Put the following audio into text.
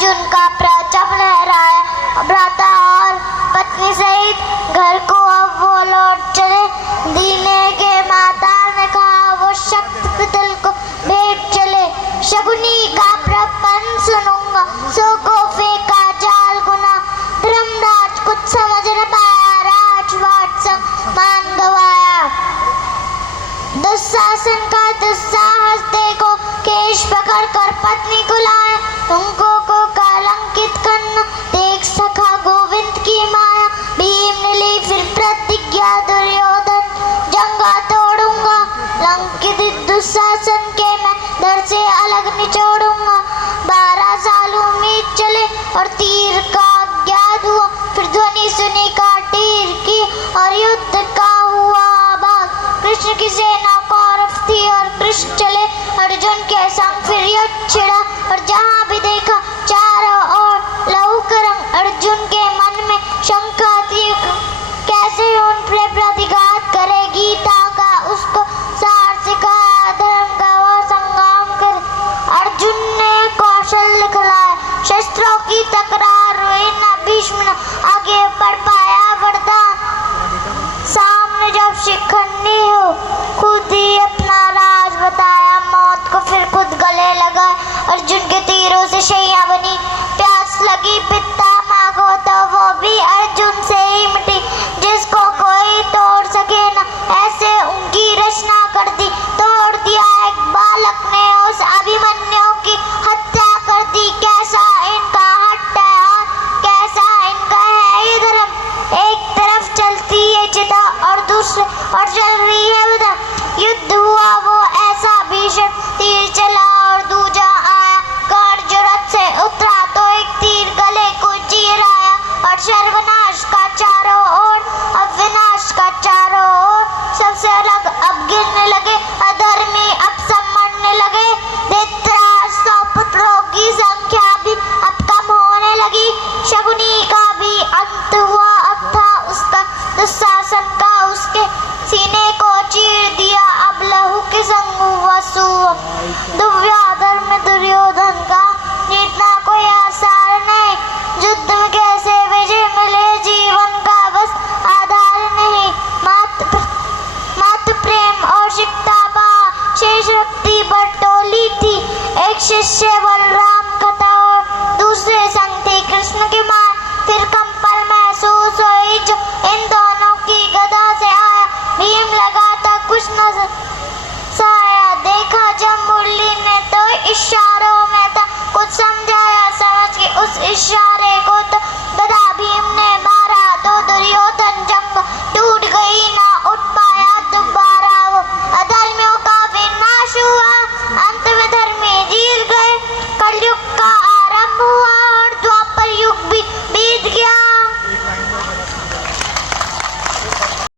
अर्जुन का प्रताप लहराया। भ्राता और पत्नी सहित घर को अब वो लौट चले। दीने के माता ने कहा वो शक्त पितल को भेंट चले। शकुनी का प्रपंच सुनूंगा, सो को फेंका जाल गुना। धर्मराज कुछ समझ न पाया, राजवाट संग मान गवाया। दुशासन का दुस्साहस देखो, केश पकड़ कर पत्नी को लाए। तुमको को कलंकित करना देख सखा गोविंद की माया। भीम ने ली फिर प्रतिज्ञा, दुर्योधन जंगा तोड़ूंगा। लंकित दुशासन के मैं धड़ से अलग निचोड़ूंगा। 12 साल उम्मीद चले और तीर का अज्ञात हुआ। फिर ध्वनि सुनी काटीर की और युद्ध का हुआ आभास। कृष्ण की सेना कौरव थी और कृष्ण चले अर्जुन के संग। फिर युद्ध छिड़ा और जहाँ भी देखा चारों ओर लहू का रंग। अर्जुन के मन में शंका थी, कैसे उन पर प्रतिघात करे। गीता का उसको सार सिखाया, धर्म का वो संग्राम करे। अर्जुन ने कौशल दिखलाया, शस्त्रों की तकरार हुई न। भीष्म न आगे बढ़ पाया वरदान। सामने जब शिखंडी हो, खुद ही अपना राज बताया। मौत को फिर खुद गले लगा, अर्जुन के तीरों से शैया बनी। प्यास लगी पिता माँ को तो वो भी अर्जुन से ही मिटी। जिसको कोई तोड़ सके न, ऐसे उनकी रचना कर दी। तोड़ दिया एक बालक ने उस अभिमन्यु की हत्या कर दी। कैसा इनका हट है और कैसा इनका है ये धर्म। एक तरफ चलती है चिता और दूसरे और चल रही है उधर। युद्ध हुआ वो ऐसा भीषण, तीर चला और दूजा आया। कर्ण जो रथ से उतरा तो एक तीर गले को चीर आया। और सर्वनाश का चारों ओर, अब विनाश का चारों ओर। सबसे अलग अब गिरने लगे, अधर्मी अब सब मरने लगे। धृतराष्ट्र 100 पुत्रों की संख्या भी अब कम होने लगी। शकुनी का भी अंत हुआ, अब था उसका दुशासन का उसके सीने को चीर दिया। अब लहू के संग हुआ सूअ। दुर्योधन में दुर्योधन का जीतना कोई आसार नहीं। युद्ध में कैसे विजय मिले, जीवन का बस आधार नहीं। मातृ प्रेम और शिक्षा बा शेष शक्ति पर टोली थी। एक शिष्य बलराम कथा और दूसरे संग थी कृष्ण की मां। फिर कंपन महसूस हुई जो इन दोनों की गदा से आया। भीम लगा था कुछ न साया, देखा जब मुरली ने तो इशारों में था कुछ समझाया। समझ के उस इशारे